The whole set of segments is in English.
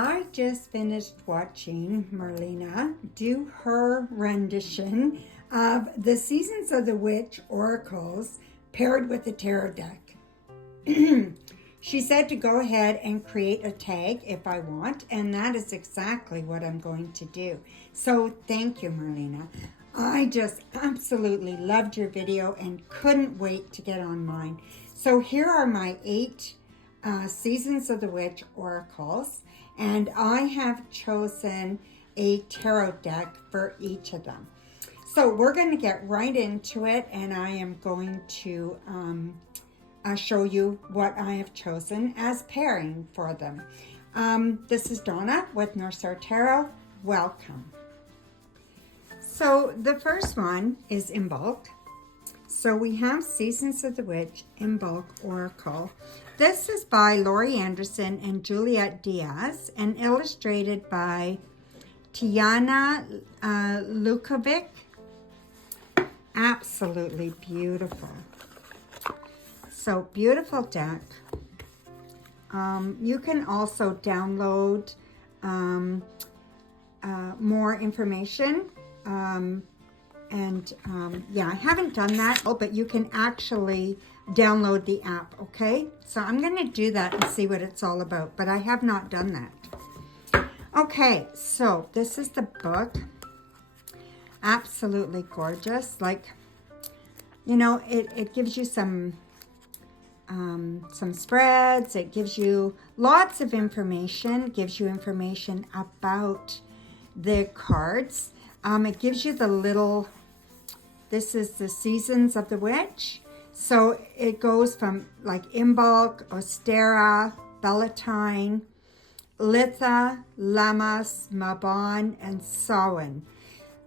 I just finished watching Marlene do her rendition of the Seasons of the Witch oracles paired with the tarot deck. She said to go ahead and create a tag if I want, and that is exactly what I'm going to do. So thank you, Marlene. I just absolutely loved your video and couldn't wait to get on mine. So here are my 8 Seasons of the Witch oracles, and I have chosen a tarot deck for each of them. So we're going to get right into it, and I am going to show you what I have chosen as pairing for them. This is Donna with Northstar Tarot. Welcome. So the first one is Imbolc. So we have Seasons of the Witch Imbolc Oracle. This is by Laurie Anderson and Juliet Diaz and illustrated by Tiana Lukovic. Absolutely beautiful. So beautiful deck. You can also download more information. Yeah, I haven't done that, but you can actually download the app, okay? So I'm going to do that and see what it's all about, but I have not done that. Okay, so this is the book. Absolutely gorgeous. Like, you know, it gives you some spreads. It gives you lots of information. Gives you information about the cards. It gives you the little, this is the Seasons of the Witch. So it goes from like Imbolc, Ostara, Beltane, Litha, Lammas, Mabon, and Samhain.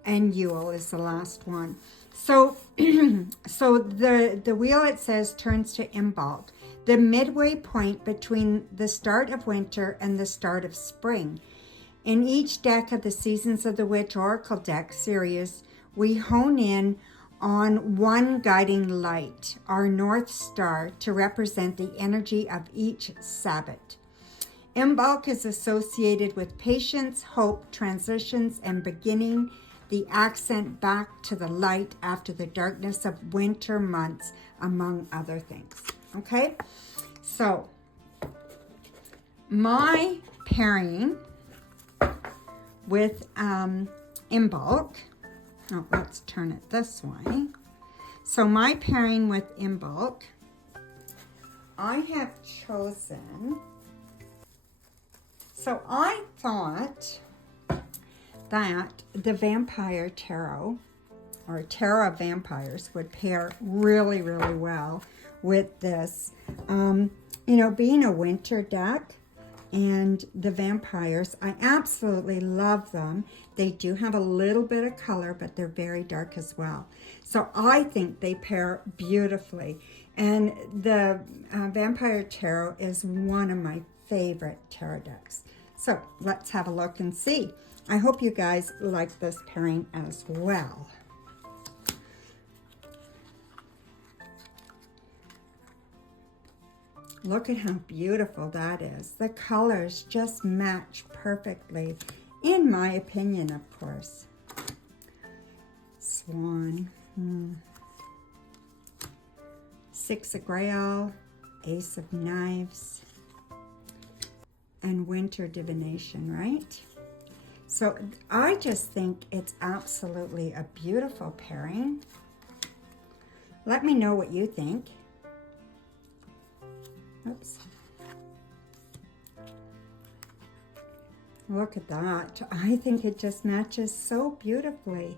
And Yule is the last one. So, the wheel, it says, turns to Imbolc, the midway point between the start of winter and the start of spring. In each deck of the Seasons of the Witch Oracle deck series, we hone in on one guiding light, our North Star, to represent the energy of each Sabbath. Imbolc is associated with patience, hope, transitions, and beginning, the accent back to the light after the darkness of winter months, among other things. Okay, so my pairing with Imbolc, oh, let's turn it this way. So my pairing with Imbolc, I have chosen, so I thought that the Vampire Tarot, or Tarot of Vampyres, would pair really, really well with this. You know, being a winter deck, and the vampires, I absolutely love them. They do have a little bit of color, but they're very dark as well. So I think they pair beautifully. And the Vampire Tarot is one of my favorite tarot decks. So let's have a look and see. I hope you guys like this pairing as well. Look at how beautiful that is. The colors just match perfectly, in my opinion, of course. Swan. 6 of Grail, Ace of Knives, and Winter Divination, right? So I just think it's absolutely a beautiful pairing. Let me know what you think. Oops. Look at that. I think it just matches so beautifully.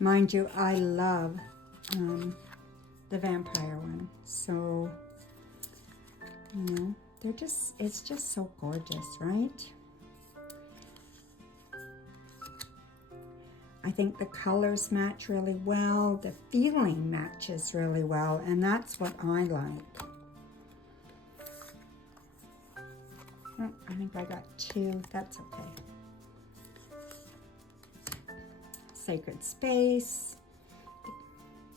Mind you, I love the vampire one. So, you know, it's just so gorgeous, right? I think the colors match really well. The feeling matches really well, and that's what I like. Oh, I think I got 2. That's okay. Sacred Space,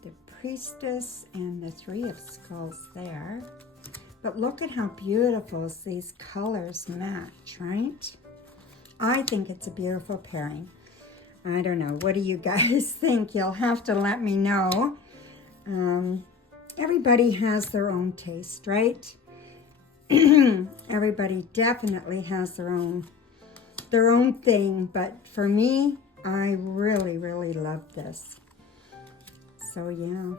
the Priestess, and the 3 of Skulls there. But look at how beautiful these colors match, right? I think it's a beautiful pairing. I don't know. What do you guys think? You'll have to let me know. Everybody has their own taste, right? Everybody definitely has their own thing. But for me, I really, really love this. So yeah.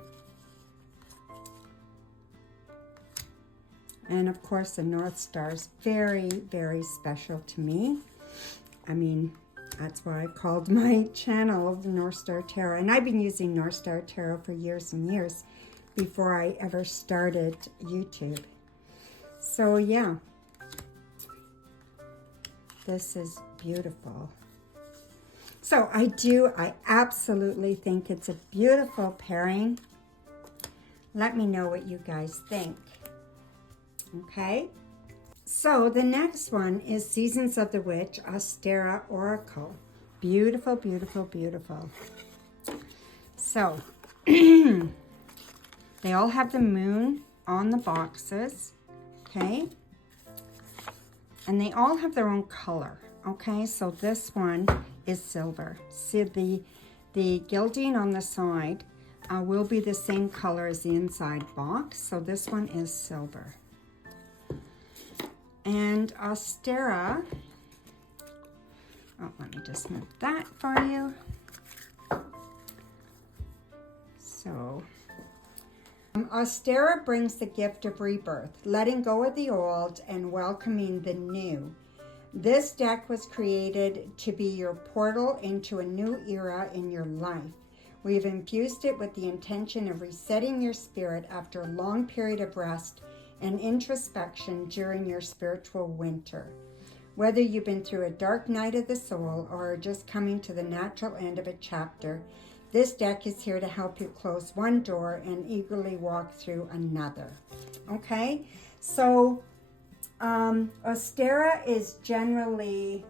And of course, the North Star is very, very special to me. I mean, that's why I called my channel the Northstar Tarot. And I've been using Northstar Tarot for years and years before I ever started YouTube. So yeah, this is beautiful. So I absolutely think it's a beautiful pairing. Let me know what you guys think. Okay, so the next one is Seasons of the Witch, Ostara Oracle. Beautiful, beautiful, beautiful. So, they all have the moon on the boxes, okay? And they all have their own color, okay? So this one is silver. See, the gilding on the side will be the same color as the inside box. So this one is silver. And Ostara, oh, let me just move that for you. So, Ostara brings the gift of rebirth, letting go of the old and welcoming the new. This deck was created to be your portal into a new era in your life. We've infused it with the intention of resetting your spirit after a long period of rest and introspection during your spiritual winter. Whether you've been through a dark night of the soul or are just coming to the natural end of a chapter, this deck is here to help you close one door and eagerly walk through another. Okay, so Ostara is generally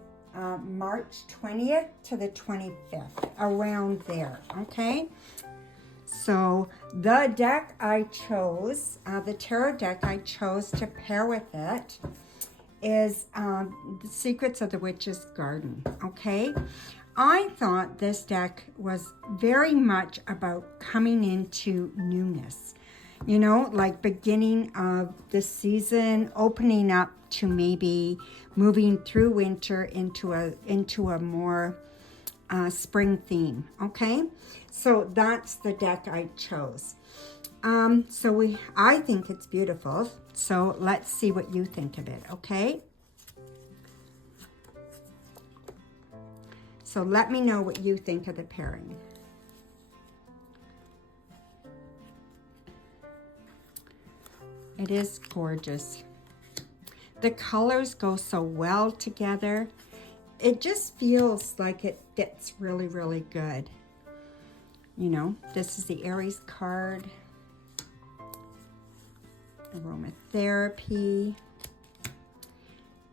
March 20th to the 25th, around there, okay? So the deck I chose, the tarot deck I chose to pair with it is The Secrets of the Witch's Garden, okay? I thought this deck was very much about coming into newness, you know, like beginning of the season, opening up to maybe moving through winter into a more spring theme, okay? So that's the deck I chose. I think it's beautiful. So let's see what you think of it, okay? So let me know what you think of the pairing. It is gorgeous. The colors go so well together. It just feels like it fits really, really good. You know, this is the Aries card. Aromatherapy.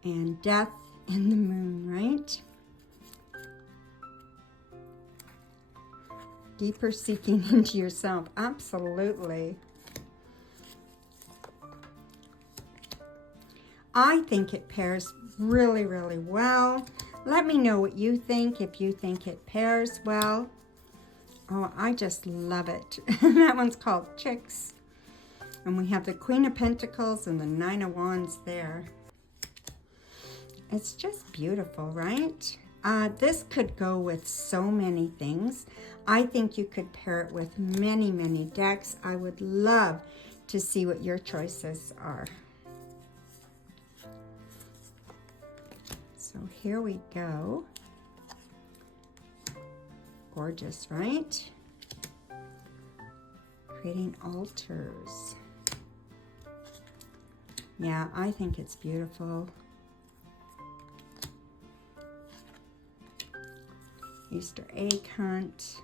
And death in the moon, right? Deeper seeking into yourself. Absolutely. I think it pairs really, really well. Let me know what you think, if you think it pairs well. Oh, I just love it. That one's called Chicks. And we have the Queen of Pentacles and the Nine of Wands there. It's just beautiful, right? This could go with so many things. I think you could pair it with many, many decks. I would love to see what your choices are. So here we go. Gorgeous, right? Creating altars. Yeah, I think it's beautiful. Easter egg hunt.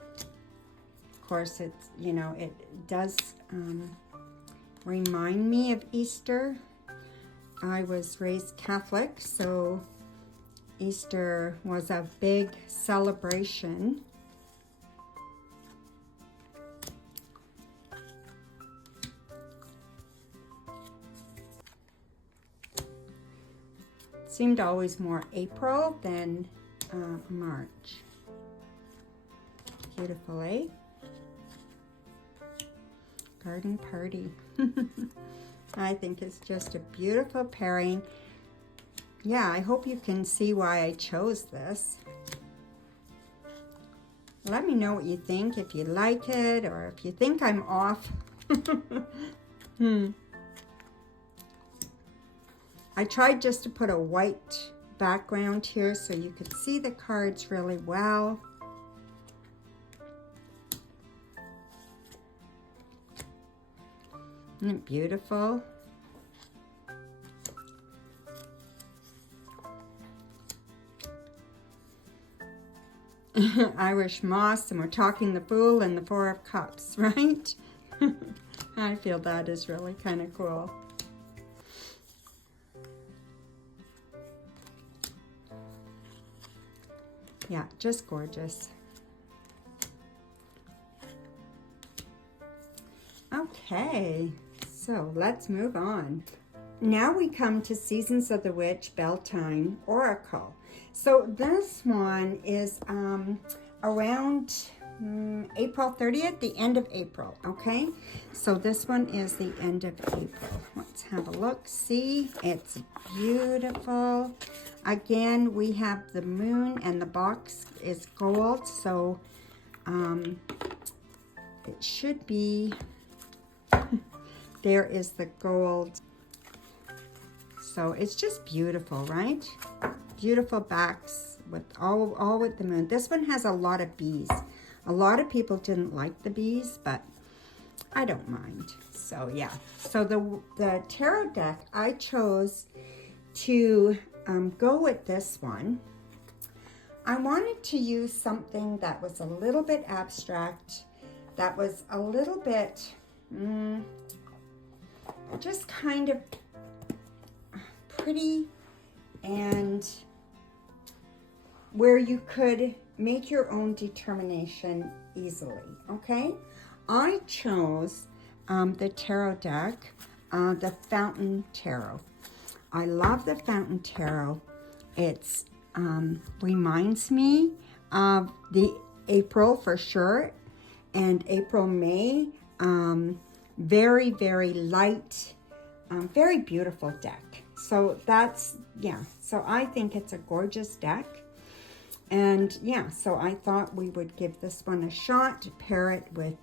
Of course, it's, you know, it does remind me of Easter. I was raised Catholic, so Easter was a big celebration. Seemed always more April than March. Beautiful, eh? Garden party. I think it's just a beautiful pairing. Yeah, I hope you can see why I chose this. Let me know what you think, if you like it, or if you think I'm off. I tried just to put a white background here so you could see the cards really well. Isn't it beautiful? Irish moss, and we're talking the Fool and the Four of Cups, right? I feel that is really kind of cool. Yeah, just gorgeous. Okay, so let's move on. Now we come to Seasons of the Witch, Beltane, Oracle. So this one is around April 30th, the end of April, okay? So this one is the end of April. Let's have a look. See, it's beautiful. Again, we have the moon and the box is gold, so it should be, there is the gold. So it's just beautiful, right? Beautiful backs with all with the moon. This one has a lot of bees. A lot of people didn't like the bees, but I don't mind. So yeah. So the tarot deck, I chose to go with this one. I wanted to use something that was a little bit abstract, that was a little bit just kind of pretty, and where you could make your own determination easily, okay? I chose the tarot deck, the Fountain Tarot. I love the Fountain Tarot. It's reminds me of the April for sure, and April, May. Very, very light, very beautiful deck. So that's, yeah, so I think it's a gorgeous deck. And yeah, so I thought we would give this one a shot, pair it with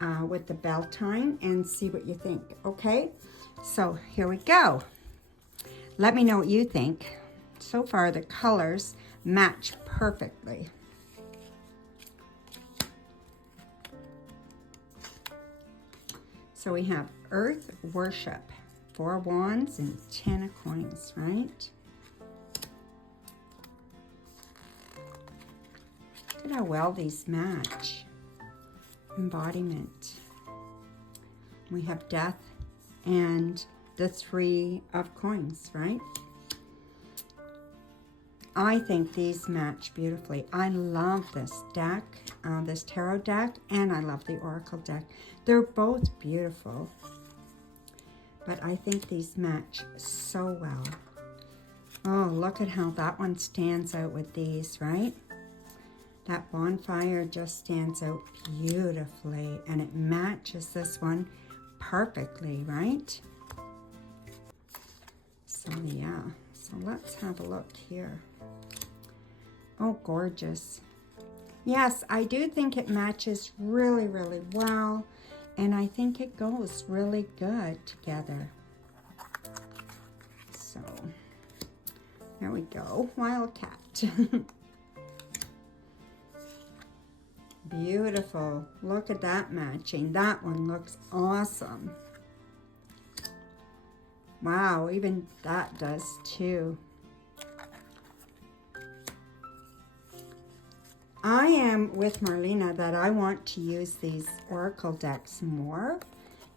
the Beltane and see what you think, okay? So here we go. Let me know what you think. So far the colors match perfectly. So we have Earth Worship, 4 wands and 10 of coins, right? Look at how well these match. Embodiment. We have Death and the 3 of coins, right? I think these match beautifully. I love this deck, this tarot deck, and I love the Oracle deck. They're both beautiful, but I think these match so well. Oh, look at how that one stands out with these, right? That bonfire just stands out beautifully, and it matches this one perfectly, right? So yeah, so let's have a look here. Oh, gorgeous. Yes, I do think it matches really, really well, and I think it goes really good together. So, there we go, Wildcat. Beautiful. Look at that matching. That one looks awesome. Wow, even that does too. I am with Marlene that I want to use these Oracle decks more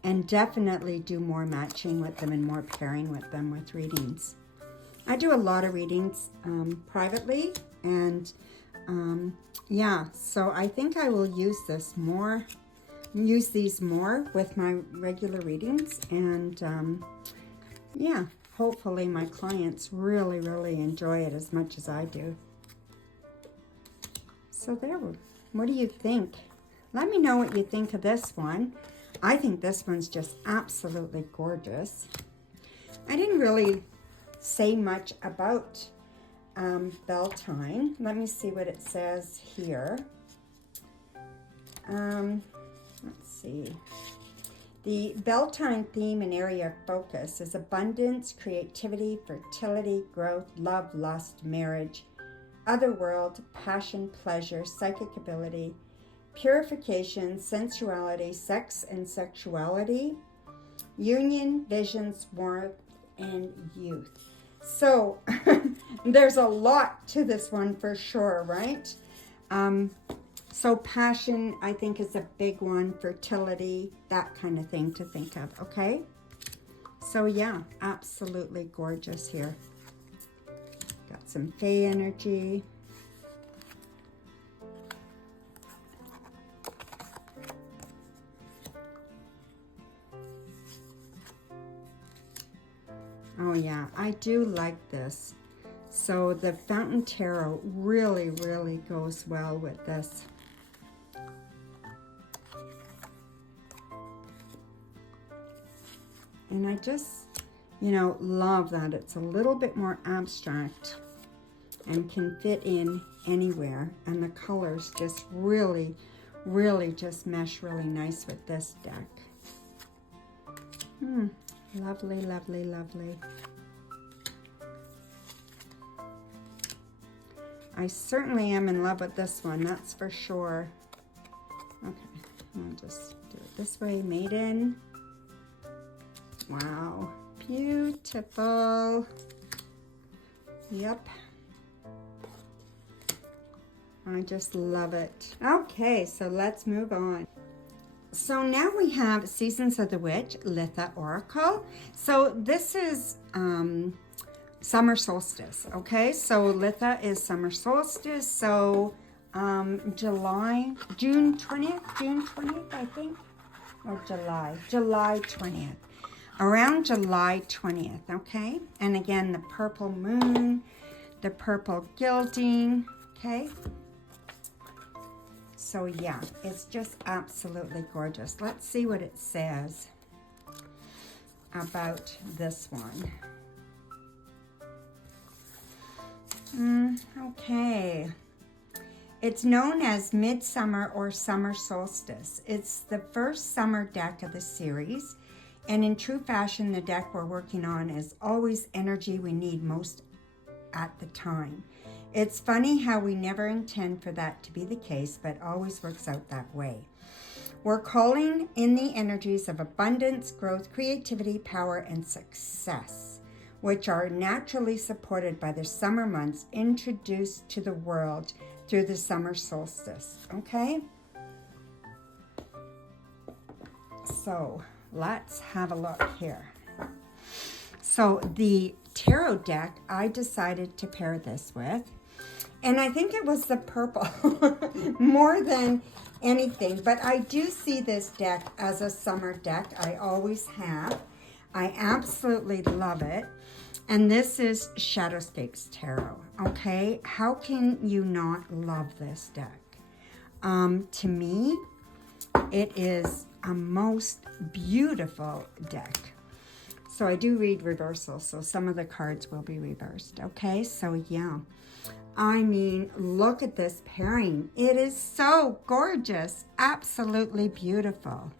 and definitely do more matching with them and more pairing with them with readings. I do a lot of readings privately, and yeah, so I think I will use this more, use these more with my regular readings, and yeah, hopefully my clients really, really enjoy it as much as I do. So there, what do you think? Let me know what you think of this one. I think this one's just absolutely gorgeous. I didn't really say much about Beltane. Let me see what it says here. Let's see. The Beltane theme and area of focus is abundance, creativity, fertility, growth, love, lust, marriage, otherworld, passion, pleasure, psychic ability, purification, sensuality, sex and sexuality, union, visions, warmth, and youth. So there's a lot to this one for sure, right? So passion, I think, is a big one. Fertility, that kind of thing to think of, okay? So yeah, absolutely gorgeous here. Got some Fae energy. Oh yeah, I do like this. So the Fountain Tarot really, really goes well with this. And I just, you know, love that it's a little bit more abstract and can fit in anywhere. And the colors just really, really just mesh really nice with this deck. Lovely, lovely, lovely. I certainly am in love with this one, that's for sure. Okay, I'll just do it this way. Maiden. Wow, beautiful. Yep. I just love it. Okay, so let's move on. So now we have Seasons of the Witch, Litha Oracle. So this is summer solstice, okay? So Litha is summer solstice, so June 20th, I think, or July 20th. Around July 20th, okay? And again, the purple moon, the purple gilding, okay? So yeah, it's just absolutely gorgeous. Let's see what it says about this one. Okay. It's known as Midsummer or Summer Solstice. It's the first summer deck of the series. And in true fashion, the deck we're working on is always energy we need most at the time. It's funny how we never intend for that to be the case, but always works out that way. We're calling in the energies of abundance, growth, creativity, power, and success, which are naturally supported by the summer months introduced to the world through the summer solstice, okay? So let's have a look here. So the tarot deck I decided to pair this with, and I think it was the purple more than anything, but I do see this deck as a summer deck. I always have. I absolutely love it. And this is Shadowscapes Tarot, okay? How can you not love this deck? To me, it is a most beautiful deck. So I do read reversal, so some of the cards will be reversed, okay? So yeah, I mean, look at this pairing. It is so gorgeous, absolutely beautiful.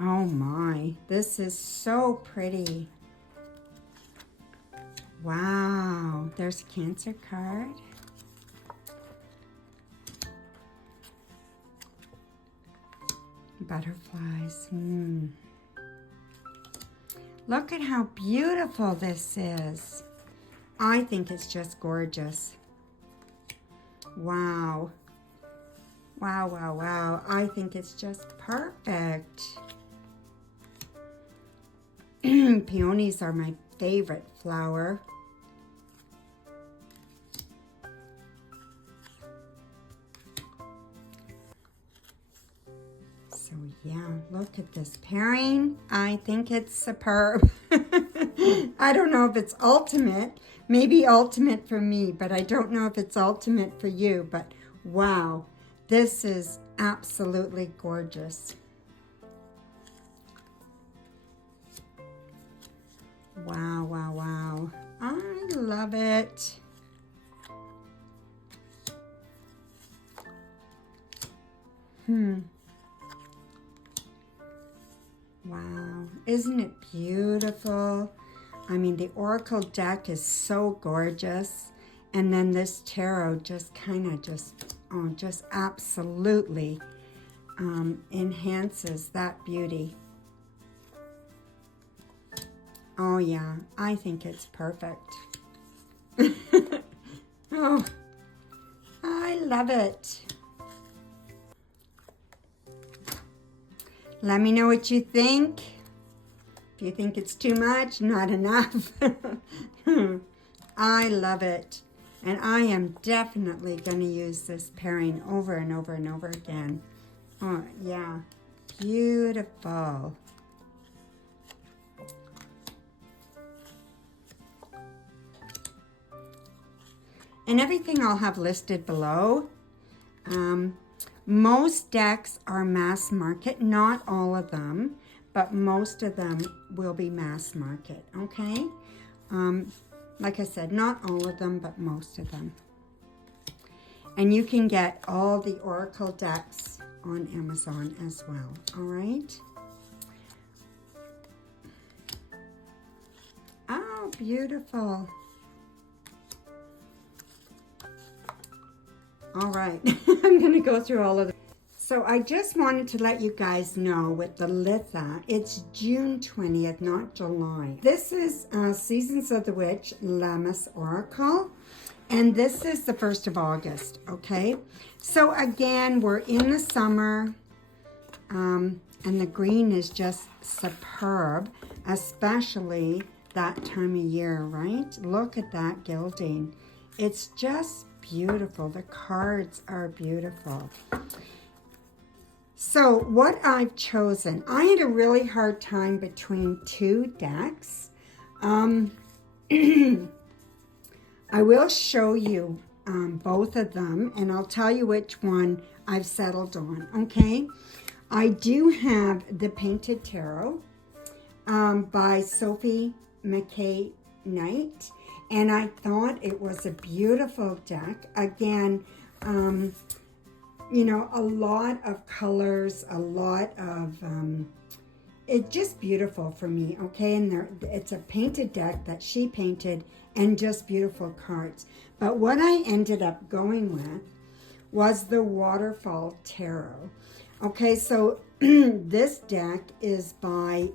Oh my, this is so pretty. Wow, there's a Cancer card. Butterflies. Look at how beautiful this is. I think it's just gorgeous. Wow. Wow, wow, wow. I think it's just perfect. Peonies are my favorite flower. So yeah, look at this pairing. I think it's superb. I don't know if it's ultimate, maybe ultimate for me, but I don't know if it's ultimate for you. But wow, this is absolutely gorgeous. Wow, wow, wow. I love it. Wow, isn't it beautiful? I mean, the Oracle deck is so gorgeous. And then this tarot just kind of just absolutely enhances that beauty. Oh yeah, I think it's perfect. Oh, I love it. Let me know what you think. If you think it's too much, not enough. I love it. And I am definitely going to use this pairing over and over and over again. Oh, yeah. Beautiful. And everything I'll have listed below. Most decks are mass market, not all of them, but most of them will be mass market, okay? Like I said, not all of them, but most of them. And you can get all the Oracle decks on Amazon as well, all right? Oh, beautiful. All right, I'm going to go through all of them. So I just wanted to let you guys know with the Litha, it's June 20th, not July. This is Seasons of the Witch, Lammas Oracle, and this is the 1st of August, okay? So again, we're in the summer, and the green is just superb, especially that time of year, right? Look at that gilding. It's just beautiful. The cards are beautiful. So what I've chosen, I had a really hard time between two decks. I will show you both of them, and I'll tell you which one I've settled on, okay? I do have the Painted Tarot by Sophie McKay Knight. And I thought it was a beautiful deck. Again, you know, a lot of colors, a lot of, it's just beautiful for me, okay? And it's a painted deck that she painted and just beautiful cards. But what I ended up going with was the Waterfall Tarot. Okay, so this deck is by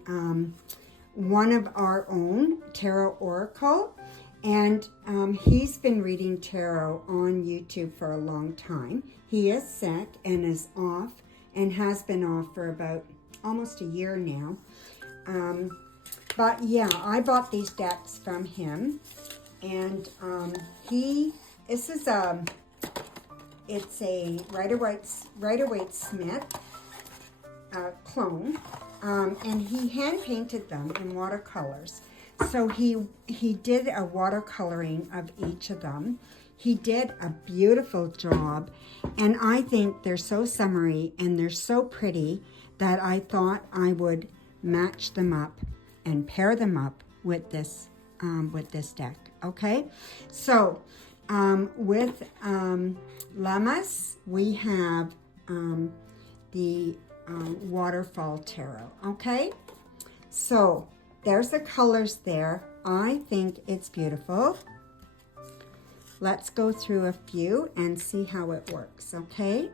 one of our own, Tarot Oracle. And he's been reading tarot on YouTube for a long time. He is sick and is off and has been off for about almost a year now. But yeah, I bought these decks from him. And this is it's a Rider-Waite-Smith clone. And he hand painted them in watercolors. So he did a watercoloring of each of them. He did a beautiful job, and I think they're so summery and they're so pretty that I thought I would match them up and pair them up with this deck. Okay, so with Lammas we have the Waterfall Tarot. Okay, so there's the colors there. I think it's beautiful. Let's go through a few and see how it works, okay?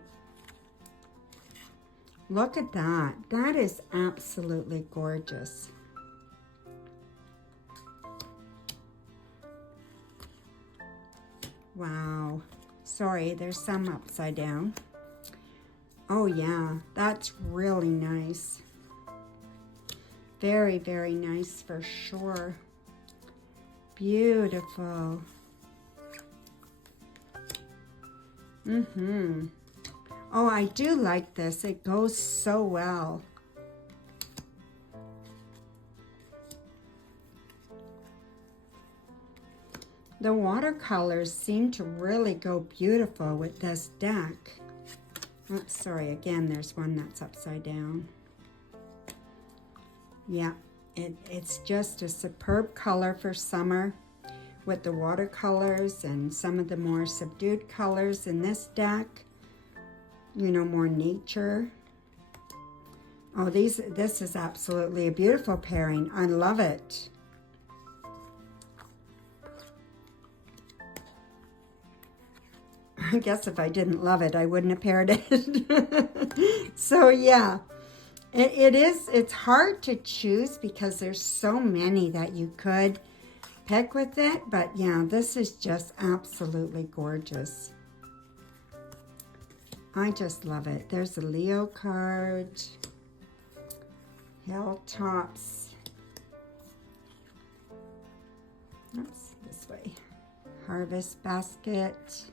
Look at that. That is absolutely gorgeous. Wow. Sorry, there's some upside down. Oh yeah, that's really nice. Very, very nice for sure. Beautiful. Oh, I do like this. It goes so well. The watercolors seem to really go beautiful with this deck. Oh, sorry, again, there's one that's upside down. Yeah, it's just a superb color for summer with the watercolors and some of the more subdued colors in this deck. You know, more nature. Oh, this is absolutely a beautiful pairing. I love it. I guess if I didn't love it, I wouldn't have paired it. So yeah, it's hard to choose because there's so many that you could pick with it. But yeah, this is just absolutely gorgeous. I just love it. There's a Leo card. Hilltops. Oops, this way. Harvest basket.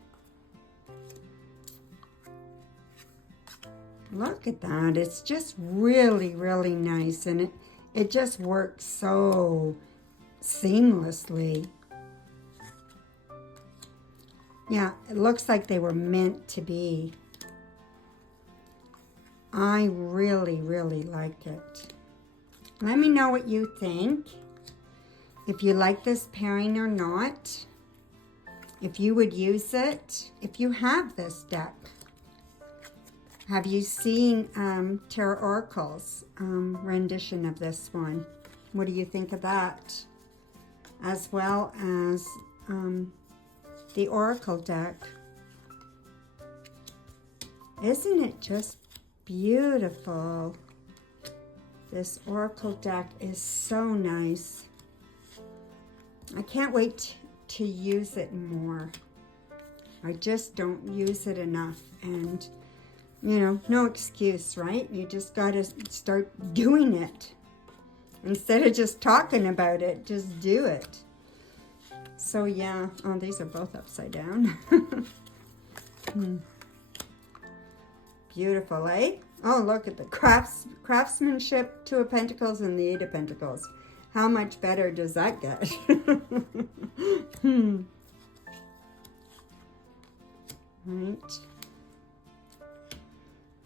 Look at that. It's just really, really nice. And it just works so seamlessly. Yeah, it looks like they were meant to be. I really, really like it. Let me know what you think. If you like this pairing or not. If you would use it. If you have this deck. Have you seen Tarot Oracle's rendition of this one? What do you think of that? As well as the Oracle deck. Isn't it just beautiful? This Oracle deck is so nice. I can't wait to use it more. I just don't use it enough. And you know, no excuse, right? You just got to start doing it. Instead of just talking about it, just do it. So yeah, oh, these are both upside down. Beautiful, eh? Oh, look at the craftsmanship, Two of Pentacles and the Eight of Pentacles. How much better does that get? Right.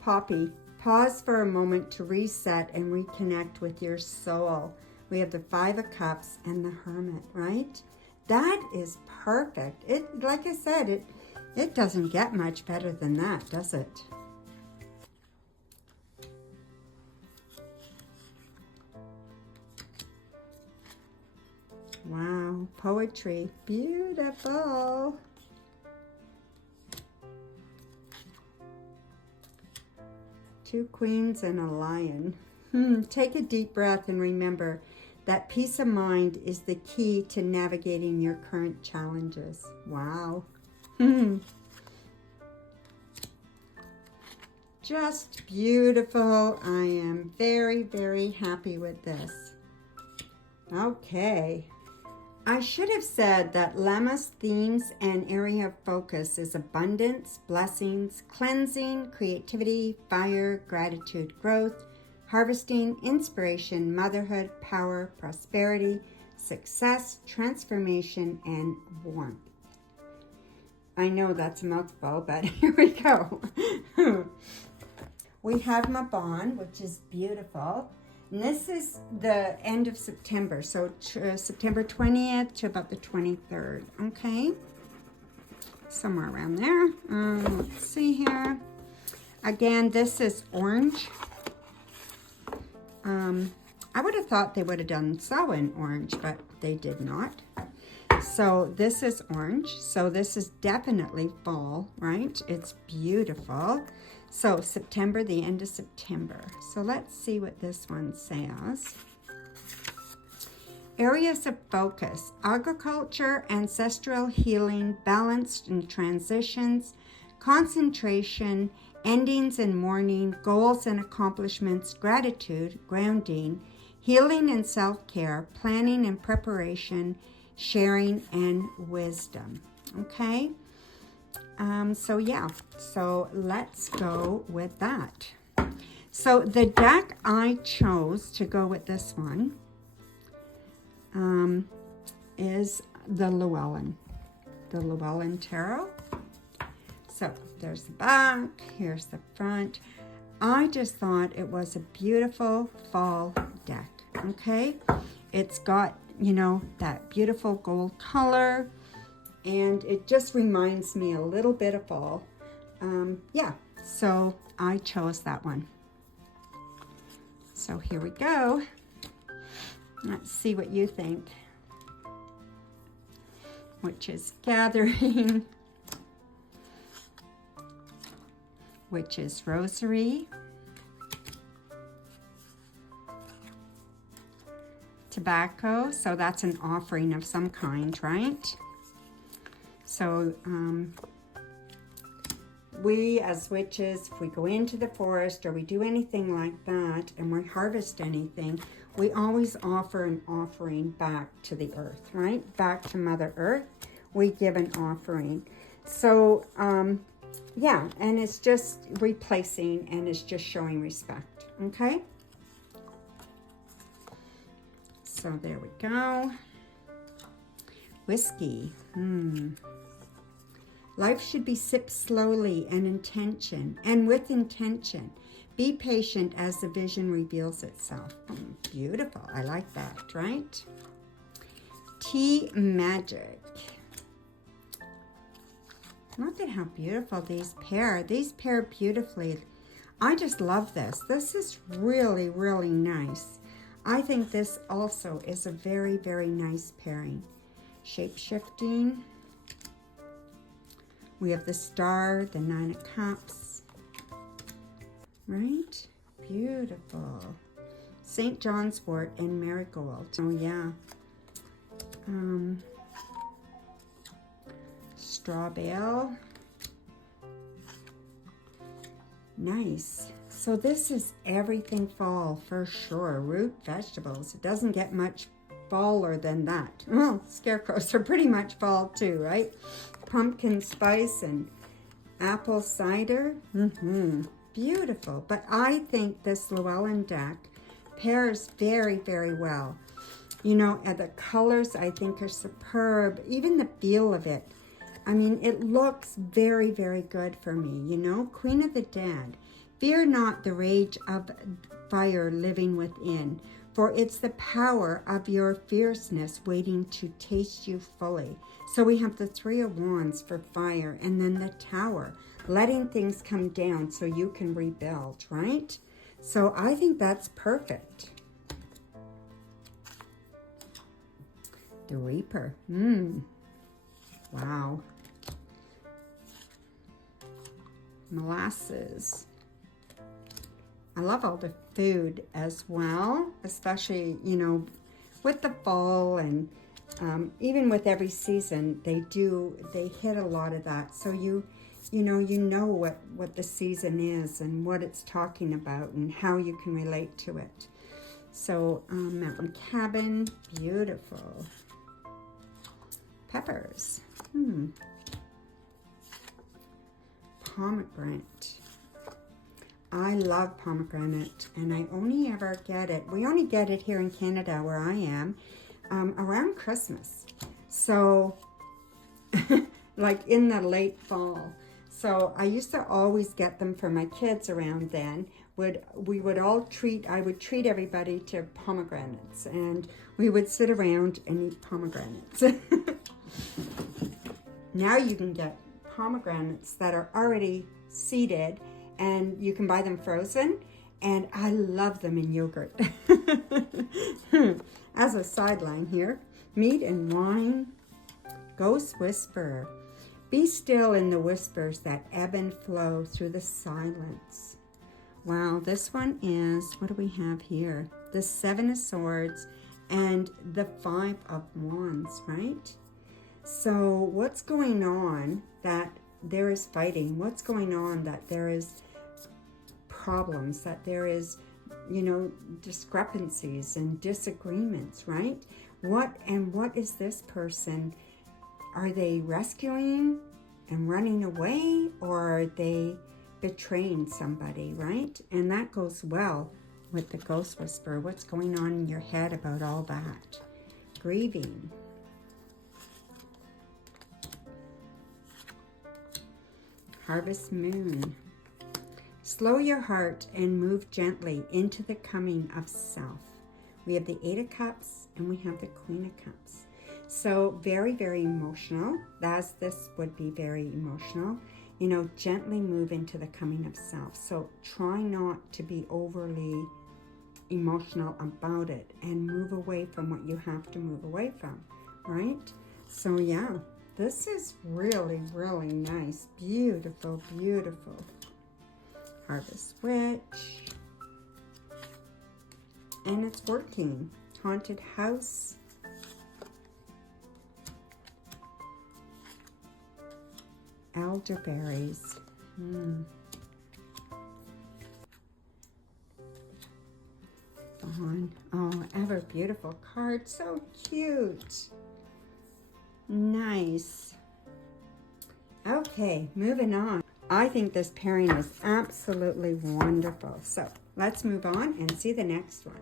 Poppy, pause for a moment to reset and reconnect with your soul. We have the Five of Cups and the Hermit, right? That is perfect. It, like I said, it doesn't get much better than that, does it? Wow, poetry, beautiful. Two queens and a lion. Take a deep breath and remember that peace of mind is the key to navigating your current challenges. Wow. Just beautiful. I am very, very happy with this. Okay. I should have said that Lammas themes and area of focus is abundance, blessings, cleansing, creativity, fire, gratitude, growth, harvesting, inspiration, motherhood, power, prosperity, success, transformation, and warmth. I know that's a mouthful, but here we go. We have Mabon, which is beautiful. And this is the end of September, so September 20th to about the 23rd, okay? Somewhere around there. Let's see here. Again, this is orange. I would have thought they would have done Samhain orange, but they did not. So this is orange. So this is definitely fall, right? It's beautiful. So September, the end of September. So let's see what this one says. Areas of focus: agriculture, ancestral healing, balanced and transitions, concentration, endings and mourning, goals and accomplishments, gratitude, grounding, healing and self-care, planning and preparation, sharing and wisdom. Okay? So yeah, so let's go with that. So the deck I chose to go with this one is the Llewellyn Tarot. So there's the back, here's the front. I just thought it was a beautiful fall deck, okay? It's got, you know, that beautiful gold color, and it just reminds me a little bit of fall. Yeah, so I chose that one. So here we go. Let's see what you think. Witch's Gathering, Witch's Rosary, tobacco, so that's an offering of some kind, right? So we as witches, if we go into the forest or we do anything like that and we harvest anything, we always offer an offering back to the earth, right? Back to Mother Earth, we give an offering. So yeah, and it's just replacing and it's just showing respect, okay? So there we go. Whiskey. Life should be sipped slowly and with intention. Be patient as the vision reveals itself. Beautiful. I like that, right? Tea Magic. Look at how beautiful these pair. These pair beautifully. I just love this. This is really, really nice. I think this also is a very, very nice pairing. Shape-shifting. We have the Star, the Nine of Cups. Right? Beautiful. St. John's Wort and Marigold. Oh, yeah. Straw bale. Nice. So this is everything fall for sure. Root vegetables. It doesn't get much faller than that. Well, scarecrows are pretty much fall too, right? Pumpkin spice and apple cider. Beautiful. But I think this Llewellyn deck pairs very, very well. You know, and the colors I think are superb. Even the feel of it. I mean, it looks very, very good for me. You know, Queen of the Dead. Fear not the rage of fire living within, for it's the power of your fierceness waiting to taste you fully. So we have the Three of Wands for fire, and then the Tower, letting things come down so you can rebuild, right? So I think that's perfect. The Reaper. Wow. Molasses. I love all the food as well, especially, you know, with the fall and even with every season, they hit a lot of that. So you know what the season is and what it's talking about and how you can relate to it. So mountain cabin, beautiful. Peppers. Pomegranate. I love pomegranate, and I only ever get it. We only get it here in Canada where I am around Christmas. So, like in the late fall. So I used to always get them for my kids around then. I would treat everybody to pomegranates, and we would sit around and eat pomegranates. Now you can get pomegranates that are already seeded, and you can buy them frozen, and I love them in yogurt. As a sideline here, meat and wine. Ghost Whisperer. Be still in the whispers that ebb and flow through the silence. Wow, this one is, what do we have here? The Seven of Swords and the Five of Wands, right? So what's going on that there is fighting? What's going on that there is problems, that there is, you know, discrepancies and disagreements, right? What is this person? Are they rescuing and running away, or are they betraying somebody, right? And that goes well with the Ghost Whisperer. What's going on in your head about all that? Grieving. Harvest Moon. Slow your heart and move gently into the coming of self. We have the Eight of Cups and we have the Queen of Cups. So very, very emotional. This would be very emotional. You know, gently move into the coming of self. So try not to be overly emotional about it and move away from what you have to move away from, right? So yeah, this is really, really nice. Beautiful, beautiful. Harvest Witch. And it's working. Haunted House. Elderberries. Oh, ever beautiful card. So cute. Nice. Okay, moving on. I think this pairing is absolutely wonderful. So let's move on and see the next one.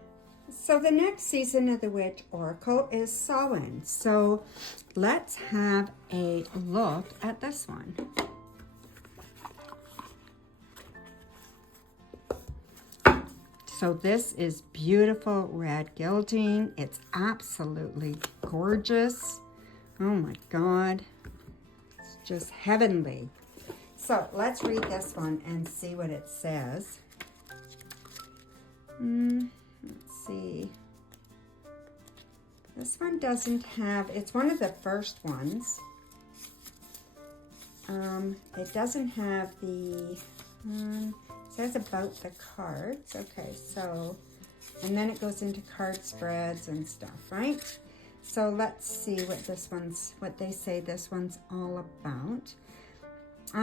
So the next season of the Witch Oracle is Samhain. So let's have a look at this one. So this is beautiful red gilding. It's absolutely gorgeous. Oh my God. It's just heavenly. So let's read this one and see what it says. Let's see. This one doesn't have, it's one of the first ones. It doesn't have the, it says about the cards. Okay, so, and then it goes into card spreads and stuff, right? So let's see what they say this one's all about.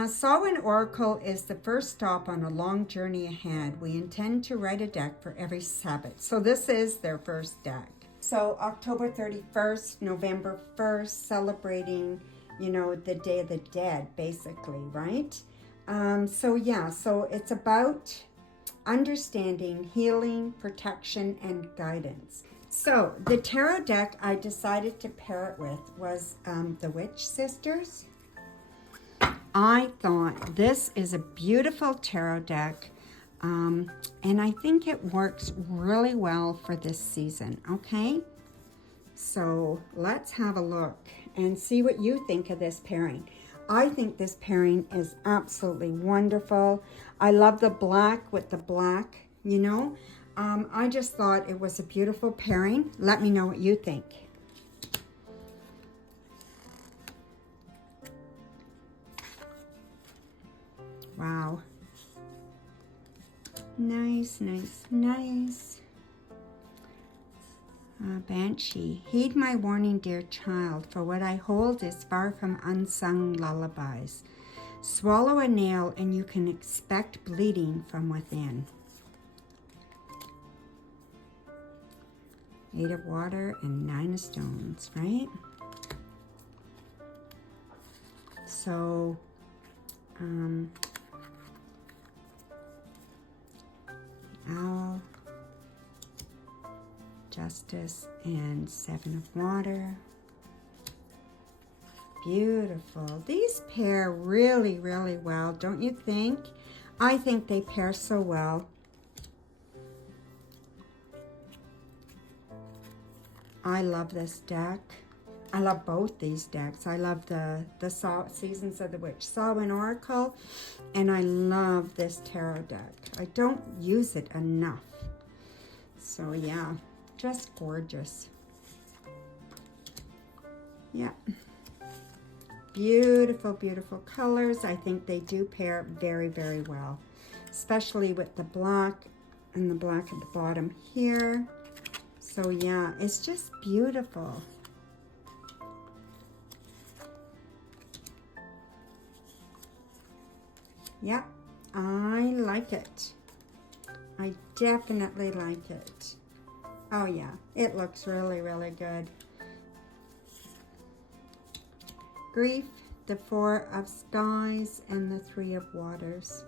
Samhain Oracle is the first stop on a long journey ahead. We intend to write a deck for every Sabbath. So this is their first deck. So October 31st, November 1st, celebrating, you know, the Day of the Dead, basically, right? So yeah, so it's about understanding, healing, protection, and guidance. So the tarot deck I decided to pair it with was the Witch Sisters. I thought this is a beautiful tarot deck, and I think it works really well for this season, okay? So let's have a look and see what you think of this pairing. I think this pairing is absolutely wonderful. I love the black with the black, you know. I just thought it was a beautiful pairing. Let me know what you think. Wow. Nice, nice, nice. Banshee. Heed my warning, dear child, for what I hold is far from unsung lullabies. Swallow a nail and you can expect bleeding from within. Eight of Water and Nine of Stones, right? So, Owl, Justice, and Seven of Water. Beautiful. These pair really, really well, don't you think? I think they pair so well. I love this deck. I love both these decks. I love the Seasons of the Witch Samhain Oracle, and I love this tarot deck. I don't use it enough. So yeah, just gorgeous. Yeah. Beautiful, beautiful colors. I think they do pair very, very well, especially with the black and the black at the bottom here. So yeah, it's just beautiful. Yeah, I like it. I definitely like it. Oh yeah, it looks really, really good. Grief, the Four of Skies and the Three of Waters.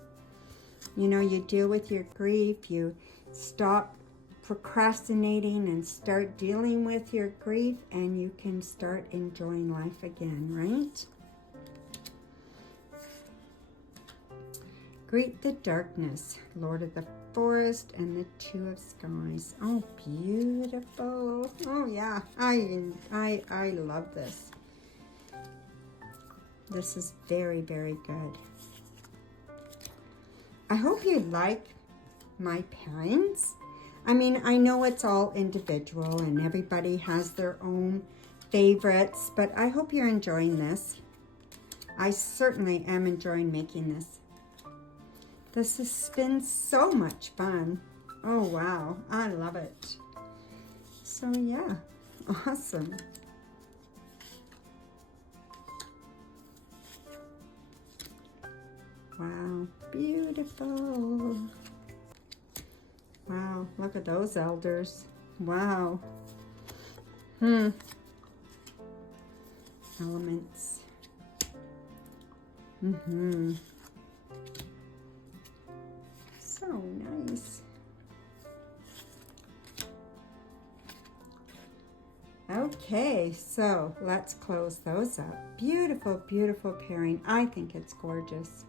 You know, you deal with your grief, you stop procrastinating and start dealing with your grief, and you can start enjoying life again, right? Greet the darkness, Lord of the Forest and the Two of Skies. Oh, beautiful. Oh yeah, I love this. This is very, very good. I hope you like my pairings. I mean, I know it's all individual and everybody has their own favorites, but I hope you're enjoying this. I certainly am enjoying making this. This has been so much fun. Oh, wow. I love it. So, yeah. Awesome. Wow. Beautiful. Wow. Look at those elders. Wow. Elements. So nice. Okay, so let's close those up. Beautiful, beautiful pairing. I think it's gorgeous.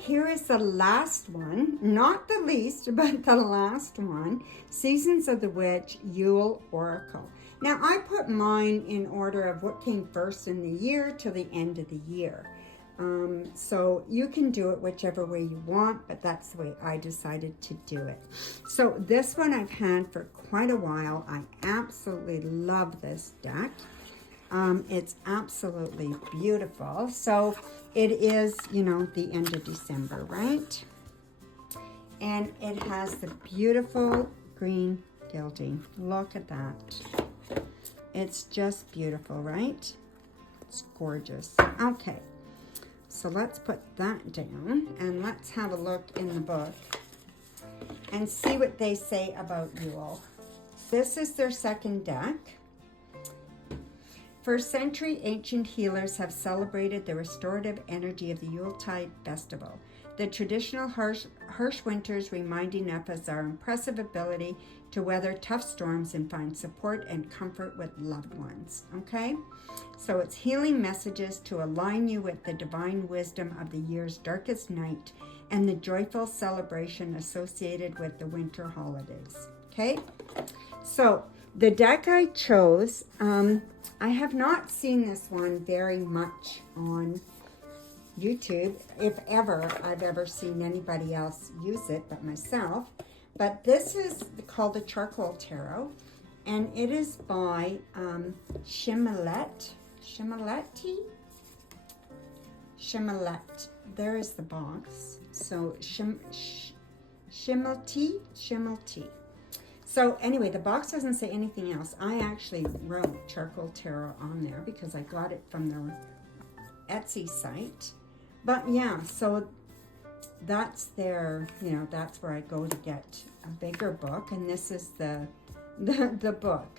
Here is the last one. Not the least, but the last one. Seasons of the Witch, Yule Oracle. Now, I put mine in order of what came first in the year to the end of the year. So you can do it whichever way you want, but that's the way I decided to do it. So this one I've had for quite a while. I absolutely love this deck. It's absolutely beautiful. So it is, you know, the end of December, right? And it has the beautiful green gilding. Look at that. It's just beautiful, right? It's gorgeous. Okay. So let's put that down and let's have a look in the book and see what they say about Yule. This is their second deck. For centuries, ancient healers have celebrated the restorative energy of the Yuletide festival. The traditional harsh winters reminding us of our impressive ability to weather tough storms and find support and comfort with loved ones. Okay? So it's healing messages to align you with the divine wisdom of the year's darkest night and the joyful celebration associated with the winter holidays. Okay? So the deck I chose, I have not seen this one very much on YouTube, if ever I've ever seen anybody else use it but myself. But this is called the Charcoal Tarot, and it is by Shimilette. There is the box. So Shimilette. So anyway, the box doesn't say anything else. I actually wrote Charcoal Tarot on there because I got it from their Etsy site. But yeah, so that's their, you know, that's where I go to get a bigger book, and this is the book.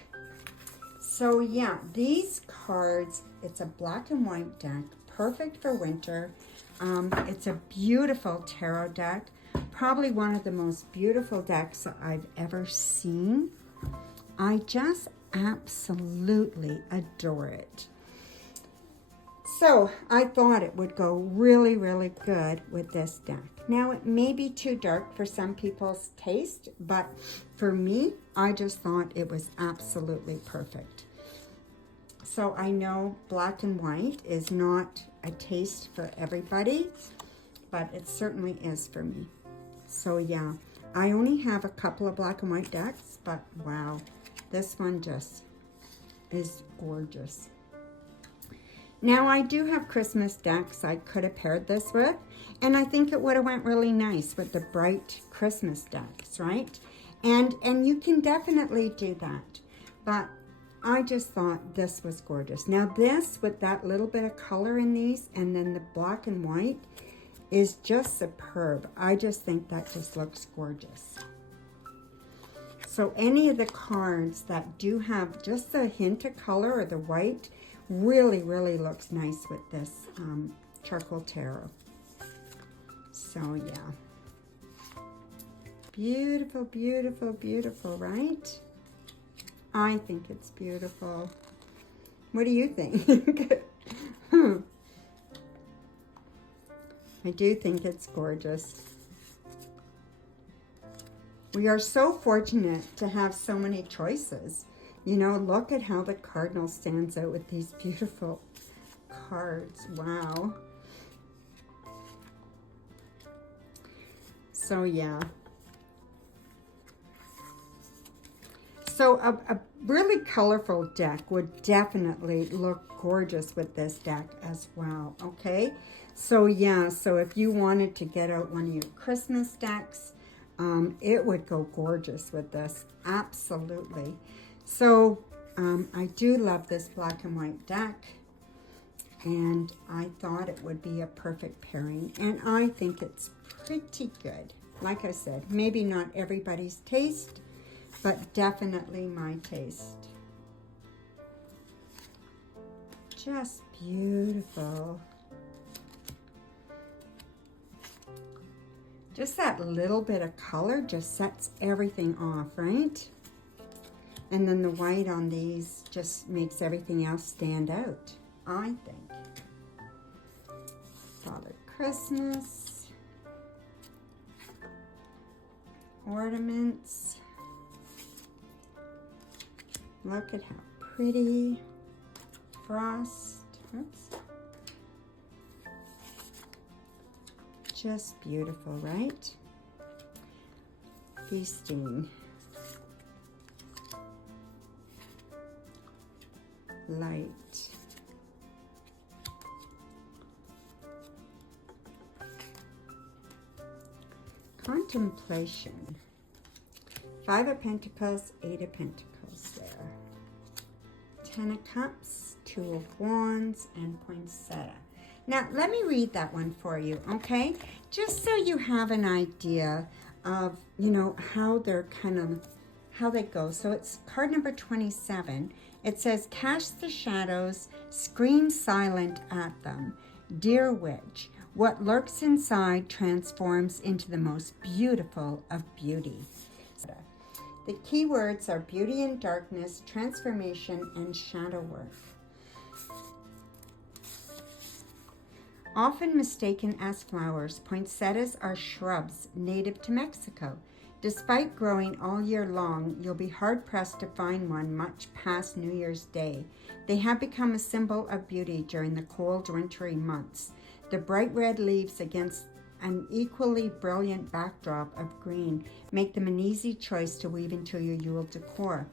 So yeah, these cards, it's a black and white deck, perfect for winter. It's a beautiful tarot deck, probably one of the most beautiful decks that I've ever seen. I just absolutely adore it. So I thought it would go really, really good with this deck. Now, it may be too dark for some people's taste, but for me, I just thought it was absolutely perfect. So I know black and white is not a taste for everybody, but it certainly is for me. So yeah, I only have a couple of black and white decks, but wow, this one just is gorgeous. Now, I do have Christmas decks I could have paired this with, and I think it would have went really nice with the bright Christmas decks, right? And you can definitely do that, but I just thought this was gorgeous. Now, this, with that little bit of color in these, and then the black and white, is just superb. I just think that just looks gorgeous. So any of the cards that do have just a hint of color or the white really, really looks nice with this charcoal tarot. So yeah. Beautiful, beautiful, beautiful, right? I think it's beautiful. What do you think? I do think it's gorgeous. We are so fortunate to have so many choices. You know, look at how the cardinal stands out with these beautiful cards. Wow. So yeah. So a really colorful deck would definitely look gorgeous with this deck as well, okay? So yeah, so if you wanted to get out one of your Christmas decks, it would go gorgeous with this, absolutely. So I do love this black and white deck, and I thought it would be a perfect pairing, and I think it's pretty good. Like I said, maybe not everybody's taste, but definitely my taste. Just beautiful. Just that little bit of color just sets everything off, right? And then the white on these just makes everything else stand out, I think. Father Christmas. Ornaments. Look at how pretty. Frost. Oops. Just beautiful, right? Feasting. Light. Contemplation. 5 of Pentacles, 8 of Pentacles there. 10 of Cups, 2 of Wands, and poinsettia. Now, let me read that one for you, okay? Just so you have an idea of, you know, how they're how they go. So it's card number 27. It says, cast the shadows, scream silent at them. Dear witch, what lurks inside transforms into the most beautiful of beauty. The key words are beauty and darkness, transformation, and shadow work. Often mistaken as flowers, poinsettias are shrubs native to Mexico. Despite growing all year long, you'll be hard-pressed to find one much past New Year's Day. They have become a symbol of beauty during the cold, wintry months. The bright red leaves against an equally brilliant backdrop of green make them an easy choice to weave into your Yule decor.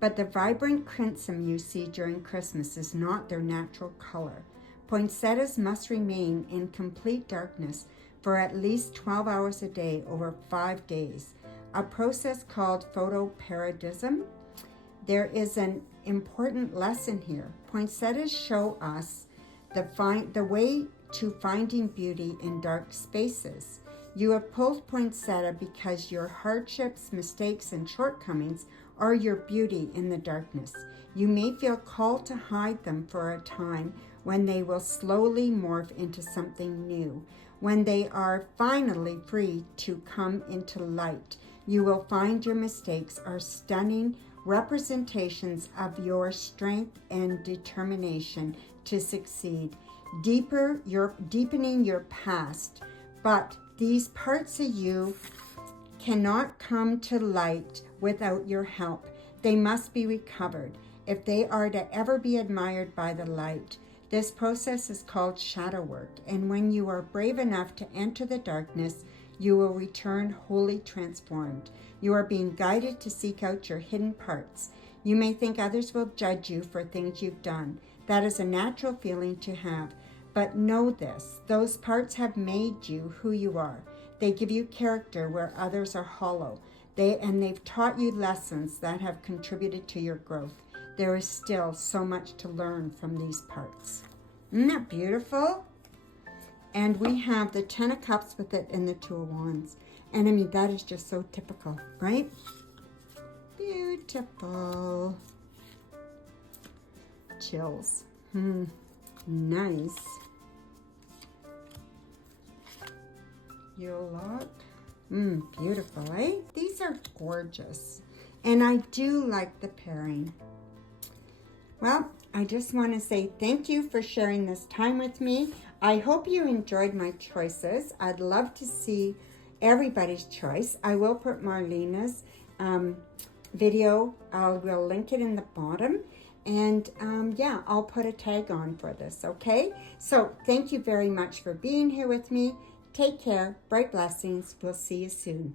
But the vibrant crimson you see during Christmas is not their natural color. Poinsettias must remain in complete darkness for at least 12 hours a day over 5 days, a process called photoparadism. There is an important lesson here. Poinsettias show us the way to finding beauty in dark spaces. You have pulled poinsettia because your hardships, mistakes, and shortcomings are your beauty in the darkness. You may feel called to hide them for a time, when they will slowly morph into something new. When they are finally free to come into light, you will find your mistakes are stunning representations of your strength and determination to succeed, deepening your past. But these parts of you cannot come to light without your help. They must be recovered if they are to ever be admired by the light. This process is called shadow work, and when you are brave enough to enter the darkness, you will return wholly transformed. You are being guided to seek out your hidden parts. You may think others will judge you for things you've done. That is a natural feeling to have. But know this, those parts have made you who you are. They give you character where others are hollow. They've taught you lessons that have contributed to your growth. There is still so much to learn from these parts. Isn't that beautiful? And we have the 10 of Cups with it and the 2 of Wands. And I mean, that is just so typical, right? Beautiful. Chills. Nice. Yule look. Beautiful, eh? These are gorgeous. And I do like the pairing. Well, I just want to say thank you for sharing this time with me. I hope you enjoyed my choices. I'd love to see everybody's choice. I will put Marlene's video. I will link it in the bottom. And yeah, I'll put a tag on for this, okay? So thank you very much for being here with me. Take care. Bright blessings. We'll see you soon.